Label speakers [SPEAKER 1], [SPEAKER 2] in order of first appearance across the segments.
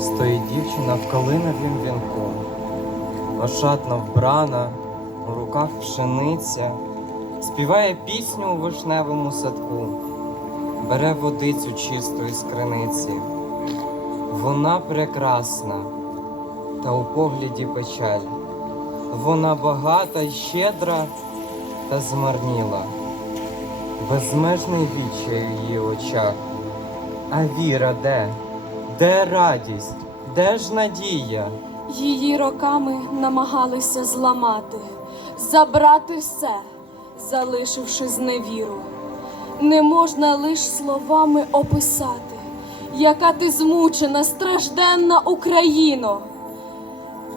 [SPEAKER 1] Стоїть дівчина в калиновім вінку, ошатно вбрана, у руках пшениця, співає пісню у вишневому садку, бере водицю чисту із криниці. Вона прекрасна, та у погляді печаль. Вона багата й щедра та змарніла, безмежний відчай у її очах. А віра де? Де радість? Де ж надія?
[SPEAKER 2] Її роками намагалися зламати, забрати все, залишивши зневіру. Не можна лиш словами описати, яка ти змучена, стражденна Україно.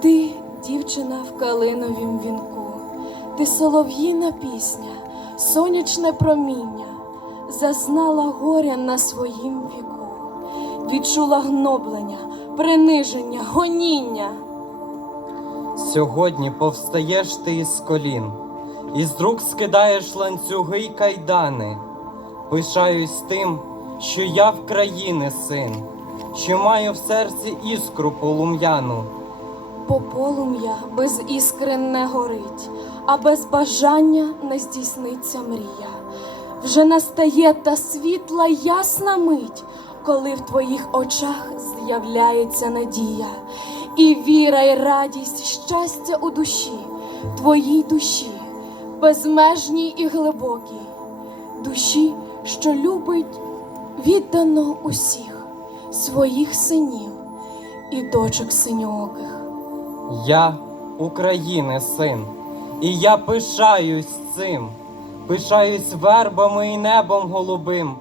[SPEAKER 2] Ти, дівчина в калиновім вінку, ти солов'їна пісня, сонячне проміння, зазнала горя на своїм віку відчула гноблення, приниження, гоніння.
[SPEAKER 1] Сьогодні повстаєш ти із колін, і з рук скидаєш ланцюги й кайдани. Пишаюсь тим, що я в країни син, що маю в серці іскру полум'яну.
[SPEAKER 2] Бо полум'я без іскри не горить, а без бажання не здійсниться мрія. Вже настає та світла ясна мить, коли в твоїх очах з'являється надія, і віра, й радість, щастя у душі, твоїй душі, безмежній і глибокій, душі, що любить віддано усіх своїх синів і дочок синьооких.
[SPEAKER 1] Я України син, і я пишаюсь цим, пишаюсь вербами і небом голубим,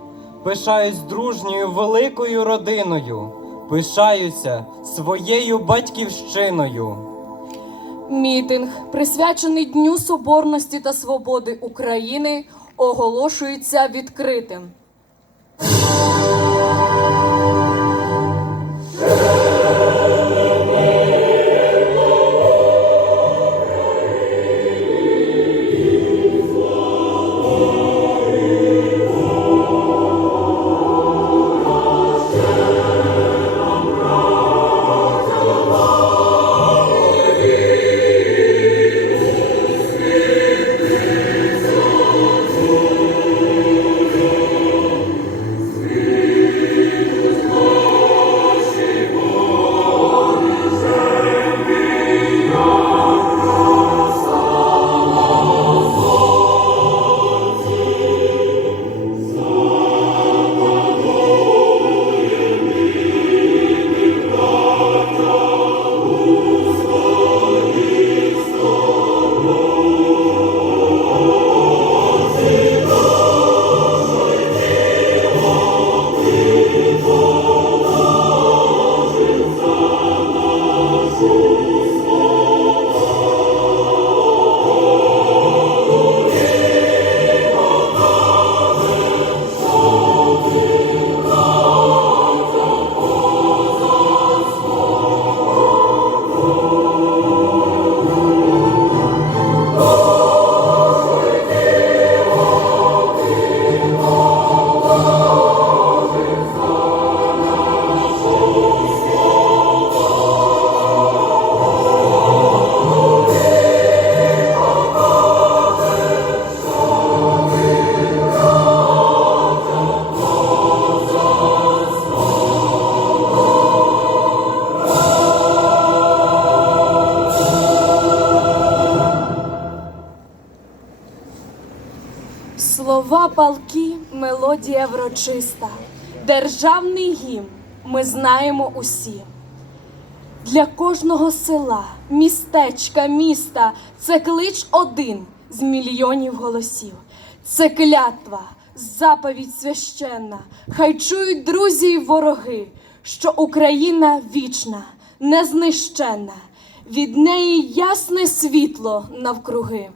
[SPEAKER 1] пишаюсь дружньою великою родиною, пишаюся своєю батьківщиною.
[SPEAKER 2] Мітинг, присвячений Дню Соборності та Свободи України, оголошується відкритим. Палки, мелодія врочиста, державний гімн ми знаємо усі. Для кожного села, містечка, міста це клич один з мільйонів голосів. Це клятва, заповідь священна. Хай чують друзі й вороги, що Україна вічна, незнищенна, від неї ясне світло навкруги.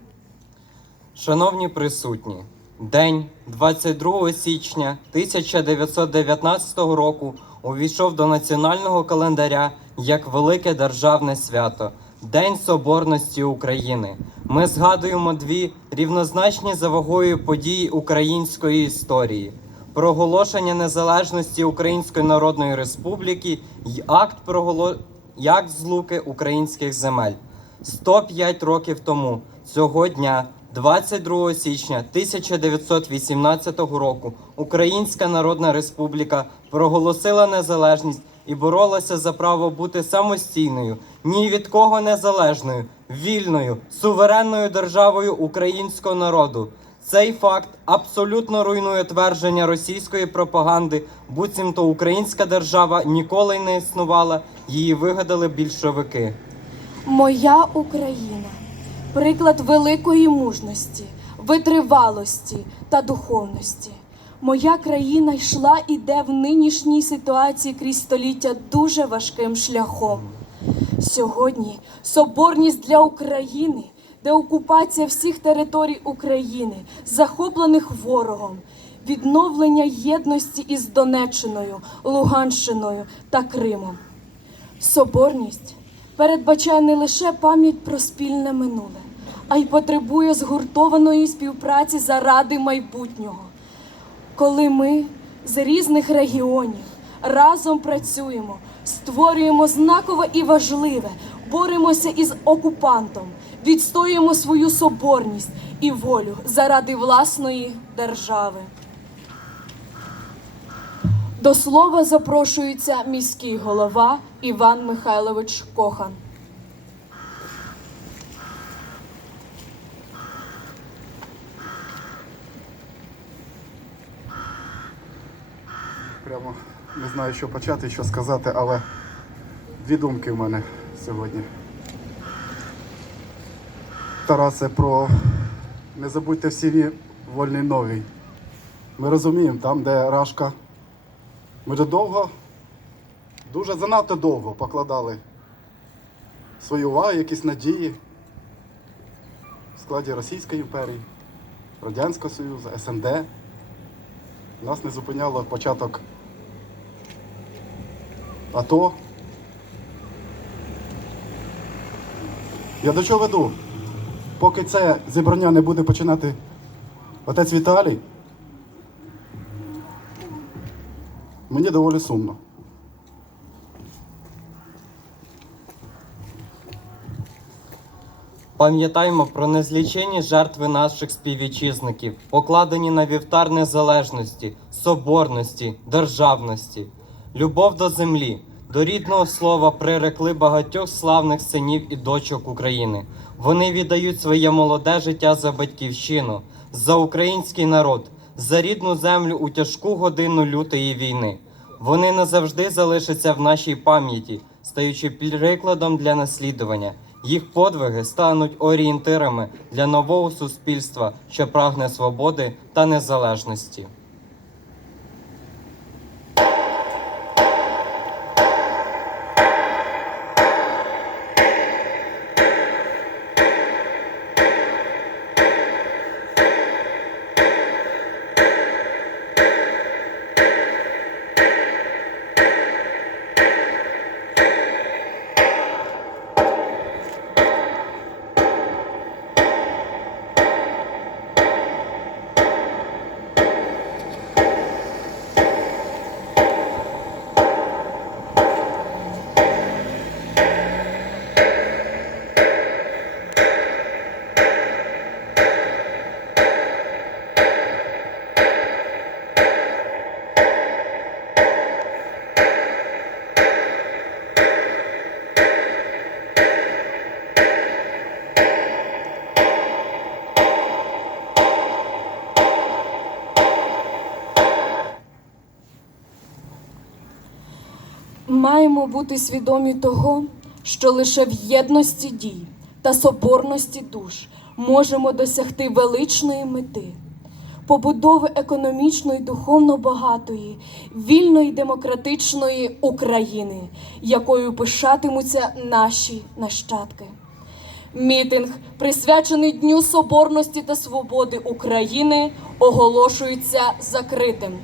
[SPEAKER 1] Шановні присутні, день 22 січня 1919 року увійшов до національного календаря як велике державне свято День Соборності України. Ми згадуємо дві рівнозначні за вагою події української історії: проголошення незалежності Української Народної Республіки й акт проголо... як злуки українських земель. 105 років тому, цього дня, 22 січня 1918 року, Українська Народна Республіка проголосила незалежність і боролася за право бути самостійною, ні від кого незалежною, вільною, суверенною державою українського народу. Цей факт абсолютно руйнує твердження російської пропаганди, буцімто українська держава ніколи не існувала, її вигадали більшовики.
[SPEAKER 2] Моя Україна приклад великої мужності, витривалості та духовності. Моя країна йшла і йде в нинішній ситуації крізь століття дуже важким шляхом. Сьогодні соборність для України, де окупація всіх територій України, захоплених ворогом, відновлення єдності із Донеччиною, Луганщиною та Кримом. Соборність передбачає не лише пам'ять про спільне минуле, а й потребує згуртованої співпраці заради майбутнього. Коли ми з різних регіонів разом працюємо, створюємо знакове і важливе, боремося із окупантом, відстоюємо свою соборність і волю заради власної держави. До слова запрошується міський голова Іван Михайлович Кохан.
[SPEAKER 3] Прямо не знаю, що почати, що сказати, але дві думки в мене сьогодні. Тарасе, про не забудьте в сім'ї вольний новий. Ми розуміємо, там, де Рашка, ми довго, дуже занадто довго покладали свої уваги, якісь надії в складі Російської імперії, Радянського Союзу, СНД. Нас не зупиняло початок АТО. Я до чого веду? Поки це зібрання не буде починати отець Віталій, мені доволі сумно.
[SPEAKER 1] Пам'ятаймо про незлічені жертви наших співвітчизників, покладені на вівтар незалежності, соборності, державності. Любов до землі, до рідного слова прирекли багатьох славних синів і дочок України. Вони віддають своє молоде життя за батьківщину, за український народ, за рідну землю у тяжку годину лютої війни. Вони назавжди залишаться в нашій пам'яті, стаючи прикладом для наслідування. Їх подвиги стануть орієнтирами для нового суспільства, що прагне свободи та незалежності.
[SPEAKER 2] Маємо бути свідомі того, що лише в єдності дій та соборності душ можемо досягти величної мети побудови економічно і духовно багатої, вільної демократичної України, якою пишатимуться наші нащадки. Мітинг, присвячений Дню Соборності та Свободи України, оголошується закритим.